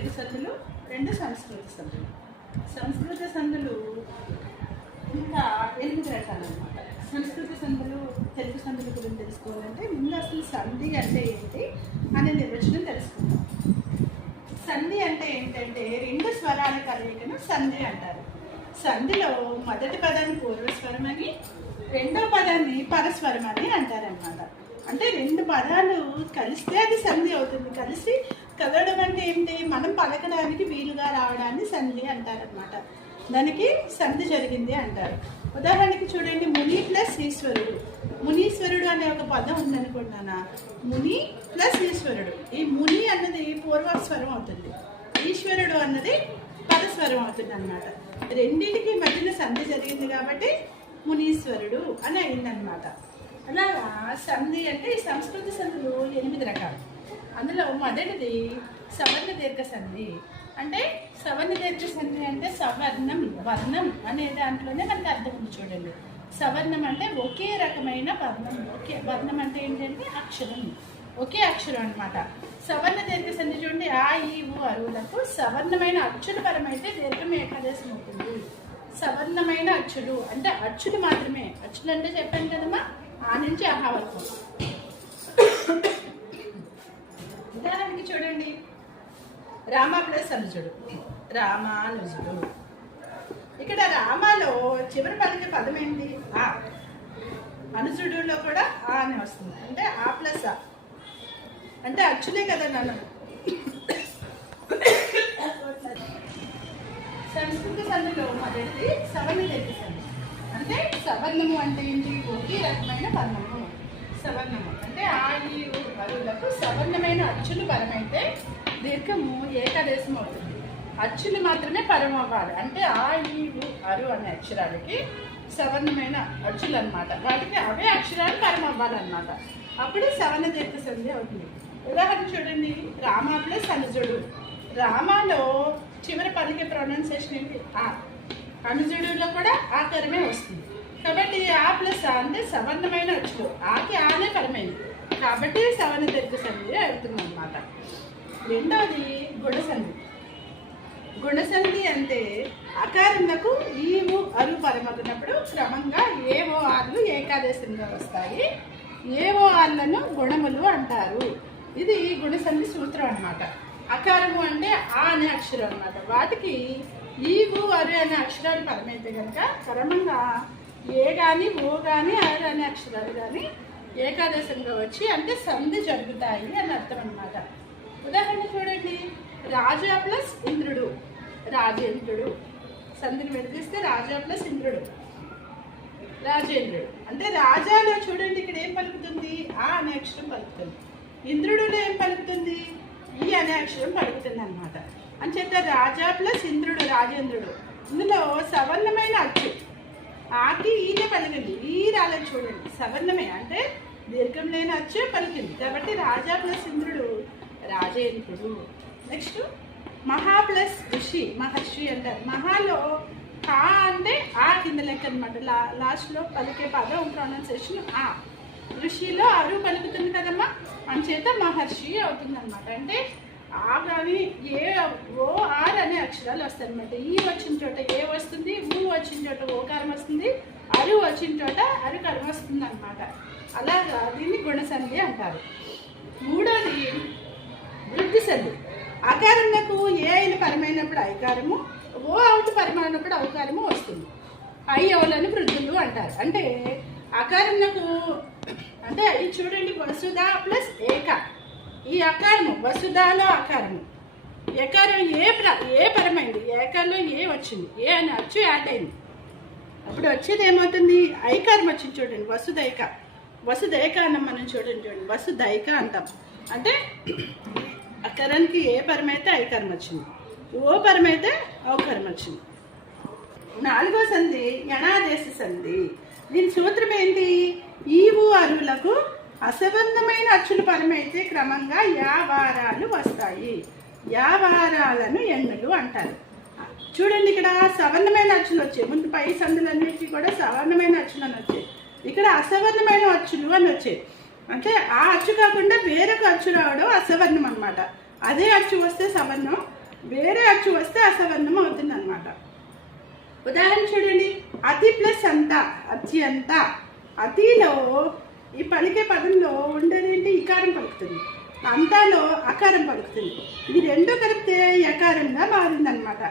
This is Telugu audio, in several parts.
తెలుగు సందులు, 2 సంస్కృత సందులు. సంస్కృత సందులు ఇంకా 8 రకాలు అన్నమాట. సంస్కృత సందులు, తెలుగు సందుల గురించి తెలుసుకోవాలంటే ముందు అసలు సంధి అంటే ఏంటి అనే నిర్వచనం తెలుసుకుందాం. సంధి అంటే ఏంటంటే 2 స్వరాల కలయికను సంధి అంటారు. సంధిలో మొదటి పదాన్ని పూర్వస్వరం అని, రెండో పదాన్ని పరస్వరం అని అంటారన్నమాట. అంటే 2 పదాలు కలిస్తే అది సంధి అవుతుంది. కలిసి కలవడం అంటే ఏంటి, మనం పలకడానికి వీలుగా రావడాన్ని సంధి అంటారనమాట. దానికి సంధి జరిగింది అంటారు. ఉదాహరణకి చూడండి, ముని ప్లస్ ఈశ్వరుడు. మునీశ్వరుడు అనే ఒక పదం ఉందనుకుంటున్నానా, ముని ప్లస్ ఈశ్వరుడు. ఈ ముని అన్నది పూర్వస్వరం అవుతుంది, ఈశ్వరుడు అన్నది పరస్వరం అవుతుంది అనమాట. రెండింటికి మధ్యన సంధి జరిగింది కాబట్టి మునీశ్వరుడు అని అయిందనమాట. అలాగా సంధి అంటే ఈ సంస్కృత సంధులు 8 రకాలు. అందులో మొదటిది సవర్ణ దీర్ఘ సంధి. అంటే సవర్ణ దీర్ఘ సంధి అంటే సవర్ణం, వర్ణం అనే దాంట్లోనే మనకు అర్థం ఉంది. చూడండి, సవర్ణం అంటే ఒకే రకమైన వర్ణం. వర్ణం అంటే ఏంటంటే అక్షరం, ఒకే అక్షరం అనమాట. సవర్ణ దీర్ఘ సంధి చూడండి, ఆ ఈ ఊ అరువులకు సవర్ణమైన అచ్చుల పరమైతే దీర్ఘం ఏకాదేశం అవుతుంది. సవర్ణమైన అచ్చులు అంటే అచ్చులు మాత్రమే. అచ్చులు అంటే చెప్పాను కదమ్మా, ఆ నుంచి ఆహా వరకు. ఉదాహరణకి చూడండి, రామ ప్లస్ అనుజుడు, రామానుజుడు. ఇక్కడ రామాలో చివరి పలికే పదం ఏంటి, ఆ. అనుజుడులో కూడా ఆ అని వస్తుంది. అంటే ఆ ప్లస్ ఆ అంటే అచ్చులే కదా నన్ను. సంస్కృత సంధిలో మొదటిది సవర్ణ దీర్ఘ సంధి. అంటే సవర్ణము అంటే ఏంటి, ఒకే రకమైన వర్ణము. సవర్ణము అంటే ఆ ఈ అరువులకు సవర్ణమైన అచ్చులు పరమైతే దీర్ఘము ఏకాదేశం అవుతుంది. అచ్చులు మాత్రమే పరం అవ్వాలి. అంటే ఆ ఈ అరు అనే అక్షరాలకి సవర్ణమైన అచ్చులు అనమాట. వాటికి అవే అక్షరాలు పరం అవ్వాలన్నమాట. అప్పుడు సవర్ణ దీర్ఘ సంధి అవుతుంది. ఉదాహరణ చూడండి, రామ ప్లస్ అనుజుడు. రామాలో చివరి పలికే ప్రొనౌన్సియేషన్ ఏంటి, ఆ. అనుజుడులో కూడా ఆకారమే వస్తుంది. కాబట్టి ఆ ప్లస్ ఆ అంటే సవర్ణమైన అచ్చులు, ఆకి ఆనే పరమైంది కాబట్టి సవర్ణ దీర్ఘ సంధి అవుతుంది అనమాట. రెండవది గుణసంధి. గుణసంధి అంటే అకారంలకు ఈవు అరు పరమగినప్పుడు క్రమంగా ఏవో ఆర్లు ఏకాదేశంగా వస్తాయి. ఏవో ఆర్లను గుణములు అంటారు. ఇది గుణసంధి సూత్రం అనమాట. అకారము అంటే ఆ అనే అక్షరం అనమాట. వాటికి ఈవు అరు అనే అక్షరాలు పరమైతే కనుక క్రమంగా ఏ కానీ ఓ కానీ ఆరు అనే అక్షరాలు కానీ ఏకాదేశంగా వచ్చి అంటే సంధి జరుగుతాయి అని అర్థం అనమాట. ఉదాహరణ చూడండి, రాజా ప్లస్ ఇంద్రుడు, రాజేంద్రుడు. సంధిని విడదీస్తే రాజా ప్లస్ ఇంద్రుడు, రాజేంద్రుడు. అంటే రాజాలో చూడండి ఇక్కడ ఏం పలుకుతుంది, ఆ అనే అక్షరం పలుకుతుంది. ఇంద్రుడులో ఏం పలుకుతుంది, ఈ అనే అక్షరం పలుకుతుంది అనమాట. అంచేత రాజా ప్లస్ ఇంద్రుడు, రాజేంద్రుడు. ఇందులో సవర్ణమైన అచ్చు, ఆకి ఈనే పలికింది, ఈ రాలని చూడండి సవర్ణమే అంటే దీర్ఘం లేని అచ్చు పలికింది కాబట్టి రాజా ప్లస్ ఇంద్రుడు రాజేంద్రుడు. నెక్స్ట్ మహా ప్లస్ ఋషి, మహర్షి అంటారు. మహాలో కా అంటే ఆ కింద లెక్క అనమాట. లాస్ట్లో పలికే పదం ప్రొనౌన్సియేషన్ ఆ. ఋషిలో అరు పలుకుతుంది కదమ్మా, అంచేత మహర్షి అవుతుంది అనమాట. అంటే ఆ కానీ ఏ ఓ ఆర్ అనే అక్షరాలు వస్తాయి అనమాట. ఈ వచ్చిన చోట ఏ వస్తుంది, ఊ వచ్చిన చోట ఓకారం వస్తుంది, అరు వచ్చిన చోట అరుకరం వస్తుంది అనమాట. అలాగా దీన్ని గుణసంధి అంటారు. మూడోది వృద్ధి సంధి. అకారంకు ఏ అయిన పరమైనప్పుడు ఐకారము, ఓ అవుట్ పరమైనప్పుడు ఔకారము వస్తుంది. ఐ అవులను వృద్ధులు అంటారు. అంటే అకారంకు అంటే ఇది చూడండి, వసుధ ప్లస్ ఏక. ఈ అకారము వసుధాలో అకారము, ఏకారం ఏ పరమైంది, ఏకాలో ఏ వచ్చింది, ఏ అని అచ్చు యాడ్ అయింది. అప్పుడు వచ్చేది ఏమవుతుంది, ఐకారం వచ్చింది చూడండి, వసుదైక. వసుదైక అన్నాం మనం చూడండి, వసుదైక అంటాం. అంటే అకారానికి ఏ పరమైతే ఐకారం వచ్చింది, ఓ పరమైతే ఔకారం వచ్చింది. నాలుగో సంధి యణాదేశ సంధి. దీని సూత్రం ఏంటి, ఈవు అరువులకు అసవర్ణమైన అచ్చులు పరమైతే క్రమంగా యావారాలు వస్తాయి. యావారాలను ఎన్నులు అంటారు. చూడండి, ఇక్కడ సవర్ణమైన అచ్చులు వచ్చాయి. ముందు పై సందులన్నిటికీ కూడా సవర్ణమైన అచ్చులు అని వచ్చాయి. ఇక్కడ అసవర్ణమైన అచ్చులు అని వచ్చాయి. అంటే ఆ అచ్చు కాకుండా వేరొక అచ్చు రావడం అసవర్ణం అనమాట. అదే అచ్చు వస్తే సవర్ణం, వేరే అచ్చు వస్తే అసవర్ణం అవుతుంది అనమాట. ఉదాహరణ చూడండి, అతి ప్లస్ అంత, అత్యంత. అతిలో ఈ పలికే పదంలో ఉండేదేంటి? ఇకారం పలుకుతుంది. అంతాలో అకారం పలుకుతుంది. ఇది రెండు కలిపితే యకారంగా మారిందనమాట.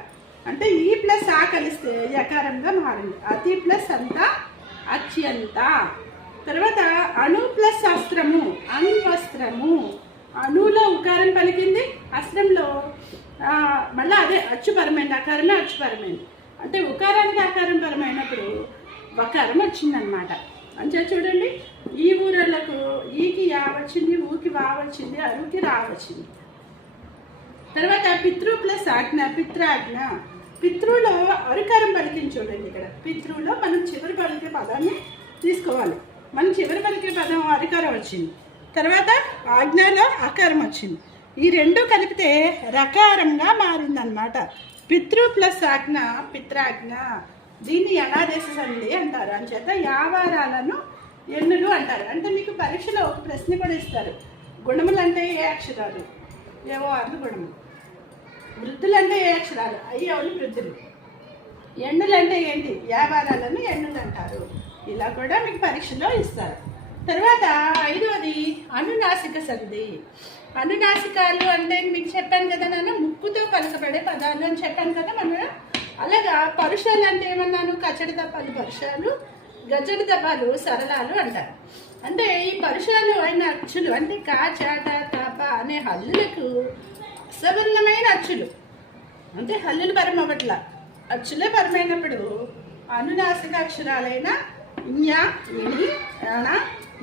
అంటే ఈ ప్లస్ ఆ కలిస్తే యకారంగా మారింది. అతి ప్లస్ అంత, అత్యంత. తర్వాత అణు ప్లస్ అస్త్రము, అణ్వస్త్రము. అణులో ఉకారం పలికింది, అస్త్రంలో మళ్ళీ అదే అచ్చుపరమైంది, అకారమే అచ్చుపరమైంది. అంటే ఉకారానికి ఆకారం పరమైనప్పుడు వకారం వచ్చిందనమాట. అంతే చూడండి, ఈ ఊరలకు ఈకి యా వచ్చింది, ఊకి వా వచ్చింది, అరుకి రా వచ్చింది. తర్వాత పితృ ప్లస్ ఆజ్ఞ, పిత్రాజ్ఞ. పితృలో అరుకారం పలికింది చూడండి. ఇక్కడ పితృలో మనం చివరి పలికే పదాన్ని తీసుకోవాలి. మనం చివరి పలికే పదం అరుకారం వచ్చింది. తర్వాత ఆజ్ఞలో అకారం వచ్చింది. ఈ రెండు కలిపితే రకారంగా మారిందనమాట. పితృ ప్లస్ ఆజ్ఞ, పిత్రాజ్ఞ. దీన్ని యణాదేశ సంధి అంటారు. అంచేత యావారాలను ఎన్నులు అంటారు. అంటే మీకు పరీక్షలో ఒక ప్రశ్న కూడా ఇస్తారు. గుణములు అంటే ఏ అక్షరాలు? ఏవో 6 గుణములు. వృద్ధులు అంటే ఏ అక్షరాలు? అయ్యవులు వృద్ధులు. ఎన్నులు అంటే ఏంటి? యావారాలను ఎన్నులు అంటారు. ఇలా కూడా మీకు పరీక్షలో ఇస్తారు. తర్వాత 5వది అనునాసిక సంధి. అనునాసికాలు అంటే మీకు చెప్పాను కదా నాన్న, ముక్కుతో పలకబడే పదాలు అని చెప్పాను కదా మనం. అలాగా పరుషాలు అంటే ఏమన్నాను? కచడి దప్పాలు పరుషాలు, గజడి దప్పాలు సరళాలు అంటారు. అంటే ఈ పరుషాలు అయిన అచ్చులు అంటే కా, చాట, తాప అనే హల్లులకు సవర్ణమైన అచ్చులు. అంటే హల్లులు పరం అవ్వట్ల, అచ్చులే పరమైనప్పుడు అనునాసిక అక్షరాలైన ఞ, ఇని, ణ,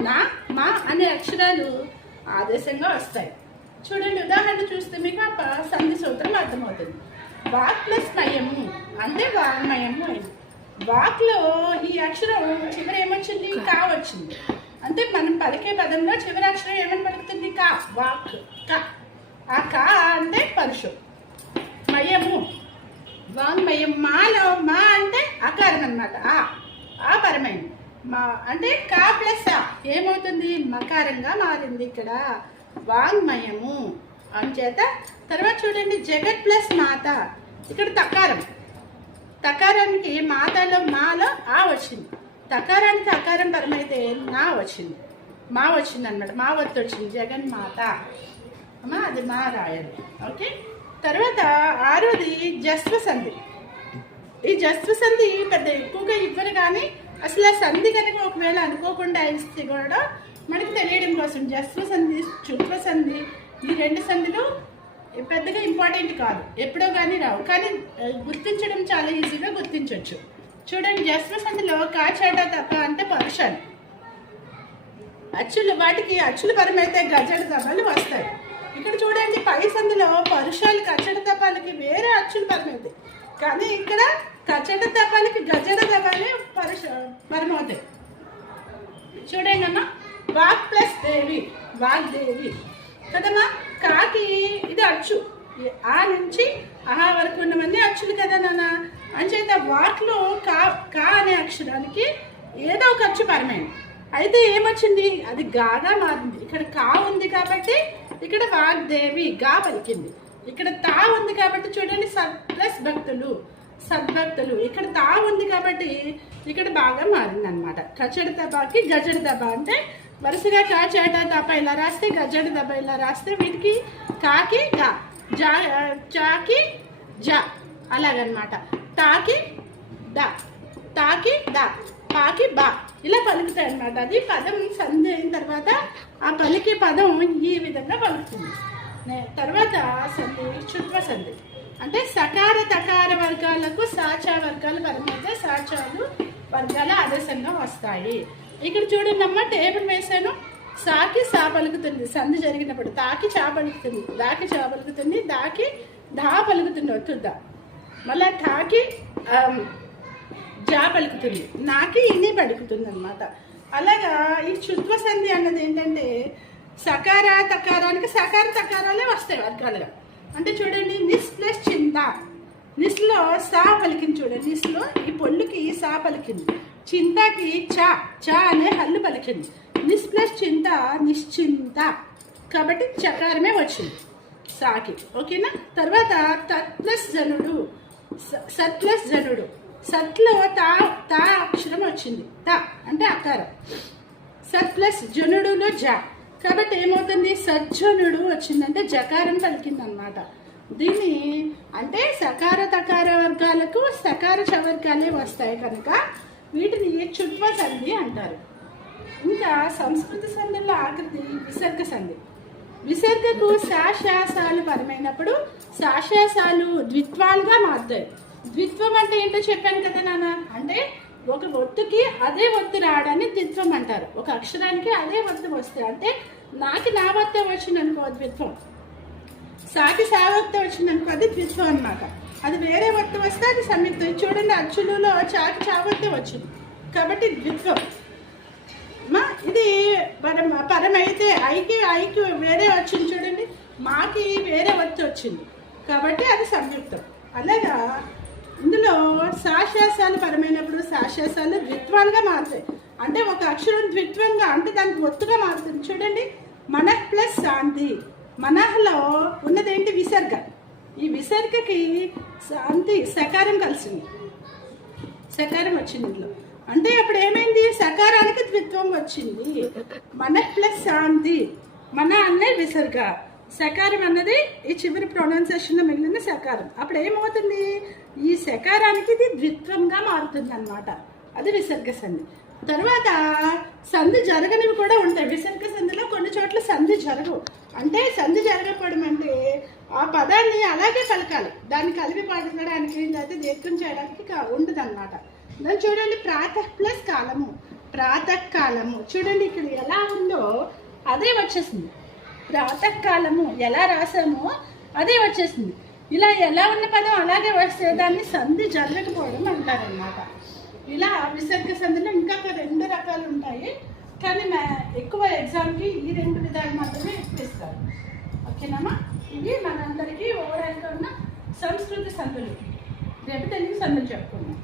నా, మా అనే అక్షరాలు ఆదేశంగా వస్తాయి. చూడండి, ఉదాహరణ చూస్తే మీకు ఆ సంధి సూత్రం అర్థమవుతుంది. వాక్ ప్లస్ మయము అంటే వాంగ్మయము అయింది. వాక్లో ఈ అక్షరం చివరి ఏమొచ్చింది? కా వచ్చింది. అంటే మనం పలికే పదంలో చివరి అక్షరం ఏమని పలుకుతుంది? కా. వాక్, కా. ఆ కా అంటే పరుషం. మయము వాంగ్మయం. మాలో మా అంటే అకారం అనమాట. ఆ పరమైంది. మా అంటే కా ప్లస్ ఆ ఏమవుతుంది? మకారంగా మారింది ఇక్కడ. వాంగ్మయము అంచేత. తర్వాత చూడండి, జగత్ ప్లస్ మాత. ఇక్కడ తకారం. తకారానికి మాతలో మాలో ఆ వచ్చింది. తకారానికి అకారం పరమైతే నా వచ్చింది, మా వచ్చింది అనమాట. మా వత్తు వచ్చింది. జగన్ మాత అమ్మా, అది మా రాయాలి. ఓకే. తర్వాత 6వది జస్వ సంధి. ఈ జస్వ సంధి పెద్ద ఎక్కువగా ఇవ్వరు, కానీ అసలు ఆ సంధి కనుక ఒకవేళ అనుకోకుండా ఇస్తే కూడా మనకి తెలియడం కోసం జస్వ సంధి, చుత్వ సంధి, ఈ 2 సంధులు పెద్దగా ఇంపార్టెంట్ కాదు, ఎప్పుడో కానీ రావు, కానీ గుర్తించడం చాలా ఈజీగా గుర్తించవచ్చు. చూడండి, జస్వ సంధిలో కాచాట తప్ప అంటే పరుషాలు అచ్చులు, వాటికి అచ్చులు పరమైతే గజడ దబాలు వస్తాయి. ఇక్కడ చూడండి, పై సంధిలో పరుషాలు కచ్చడ దబాలకి వేరే అచ్చులు పరమైతాయి, కానీ ఇక్కడ కచ్చడ దబాలకి గజడ దబాలే పరమవుతాయి. చూడండి అమ్మా, వాక్ ప్లస్ దేవి, వాగ్దేవి కదమ్మా. కాకి ఇది అచ్చు, ఆ నుంచి ఆ వరకు ఉన్నవన్నీ అచ్చులు కదా నాన్న. అంచేత వాక్లో కా అనే అక్షరానికి ఏదో ఒక అచ్చు పరమైంది. అయితే ఏమొచ్చింది? అది గాగా మారింది. ఇక్కడ కా ఉంది కాబట్టి ఇక్కడ వాగ్దేవి గా పలికింది. ఇక్కడ తా ఉంది కాబట్టి చూడండి, ప్లస్ భక్తులు, సద్భక్తులు. ఇక్కడ తా ఉంది కాబట్టి ఇక్కడ బాగా మారింది అనమాట. కచ్చడి దబాకి గజడి దబ అంటే వరుసగా కా, చాట, తప ఇలా రాస్తే, గజడి దబ ఇలా రాస్తే, వీటికి కాకి గా, జా, చాకి జా, అలాగనమాట. తాకి దా, తాకి దా, పాకి బా, ఇలా పలుకుతాయి అనమాట. అది పదం సంధి అయిన తర్వాత ఆ పలికే పదం ఈ విధంగా పలుకుతుంది. తర్వాత సంధి చుత్వ సంధి అంటే సకార తకార వర్గాలకు సాచా వర్గాలు పరమైతే సాచాలు వర్గాల ఆదేశంగా వస్తాయి. ఇక్కడ చూడండి అమ్మ, టేబుల్ వేసాను. సాకి సా పలుకుతుంది సంధి జరిగినప్పుడు, తాకి చా పలుకుతుంది, దాకి చా పలుకుతుంది, దాకి దా పలుకుతుంది వస్తుందా, మళ్ళీ ఠాకి జా పలుకుతుంది, నాకి ఇన్ని పలుకుతుంది అనమాట. అలాగా ఈ చుత్వ సంధి అన్నది ఏంటంటే సకార తకారానికి సకార తకారాలే వస్తాయి వర్గాలుగా. అంటే చూడండి, నిస్ ప్లస్ చింత. నిస్లో సా పలికింది చూడండి, నిస్లో ఈ పొల్లుకి సా పలికింది, చింతకి చా, చా అనే హల్లు పలికింది. నిస్ ప్లస్ చింత నిశ్చింత కాబట్టి చకారమే వచ్చింది. సాకి. ఓకేనా? తర్వాత తత్ ప్లస్ జనుడు, సత్ ప్లస్ జనుడు. సత్లో తా అక్షరం వచ్చింది, తా అంటే అకారం. సత్ ప్లస్ జనుడులో జ, కాబట్టి ఏమవుతుంది? సజ్జనుడు వచ్చిందంటే జకారం పలికింది అనమాట. దీన్ని అంటే సకార తకార వర్గాలకు సకార చవర్గాలే వస్తాయి కనుక వీటిని చుట్వ సంధి అంటారు. ఇంకా సంస్కృత సంధిలో ఆకృతి విసర్గ సంధి. విసర్గకు శాశ్వాసాలు పరమైనప్పుడు శాశ్వాసాలు ద్విత్వాలుగా మారుతాయి. ద్విత్వం అంటే ఏంటో చెప్పాను కదా నాన్న, అంటే ఒక ఒత్తుకి అదే ఒత్తు రావడాన్ని ద్విత్వం అంటారు. ఒక అక్షరానికి అదే ఒత్తు వస్తే, అంటే నాకి నా ఒత్తే వచ్చింది అనుకో ద్విత్వం, సాకి సావత్తే వచ్చింది అనుకో అది ద్విత్వం అనమాట. అది వేరే ఒత్తు వస్తే అది సంయుక్తం. చూడండి, అచ్చులలో చాకి చావత్తే వచ్చింది కాబట్టి ద్విత్వం. ఇది పరమైతే ఐకి వేరే వచ్చింది చూడండి, మాకి వేరే ఒత్తు వచ్చింది కాబట్టి అది సంయుక్తం. అలాగా ఇందులో శాశ్వాసాలు పరమైనప్పుడు శాశ్వాసాలు ద్విత్వాలుగా మారుతాయి. అంటే ఒక అక్షరం ద్విత్వంగా అంటే దానికి ఒత్తుగా మారుతుంది. చూడండి, మనః ప్లస్ శాంతి. మనహలో ఉన్నదేంటి? విసర్గ. ఈ విసర్గకి శాంతి సకారం కలిసింది, సకారం వచ్చింది ఇందులో. అంటే అప్పుడు ఏమైంది? సకారానికి ద్విత్వం వచ్చింది. మనః ప్లస్ శాంతి. మన అనే విసర్గ, సకారం అన్నది ఈ చివరి ప్రొనౌన్సియేషన్లో మిగిలిన సకారం. అప్పుడు ఏమవుతుంది? ఈ సకారానికి ఇది ద్విత్వంగా మారుతుంది అనమాట. అది విసర్గ సంధి. తర్వాత సంధి జరగనివి కూడా ఉంటాయి. విసర్గ సంధిలో కొన్ని చోట్ల సంధి జరగవు. అంటే సంధి జరగకపోవడం అంటే ఆ పదాన్ని అలాగే పలకాలి, దాన్ని కలిపి పలకడానికి లేకపోతే దీర్ఘం చేయడానికి ఉండదు అనమాట. దాన్ని చూడండి, ప్రాతః ప్లస్ కాలము. ప్రాతకాలము చూడండి, ఇక్కడ ఎలా ఉందో అదే వచ్చేసింది. ప్రాతకాలము ఎలా రాసామో అదే వచ్చేసింది. ఇలా ఎలా ఉన్న పదం అలాగే వస్తే దాన్ని సంధి జరగకపోవడం అంటారనమాట. ఇలా విసర్గ సంధిలో ఇంకా 2 రకాలు ఉంటాయి, కానీ ఎక్కువ ఎగ్జామ్కి ఈ 2 విధాలు మాత్రమే ఇస్తారు. ఓకేనమ్మా? ఇవి మనందరికీ ఓవరాల్గా ఉన్న సంస్కృత సంధులు. రేపు తెలుగు సంధులు చెప్పుకున్నాం.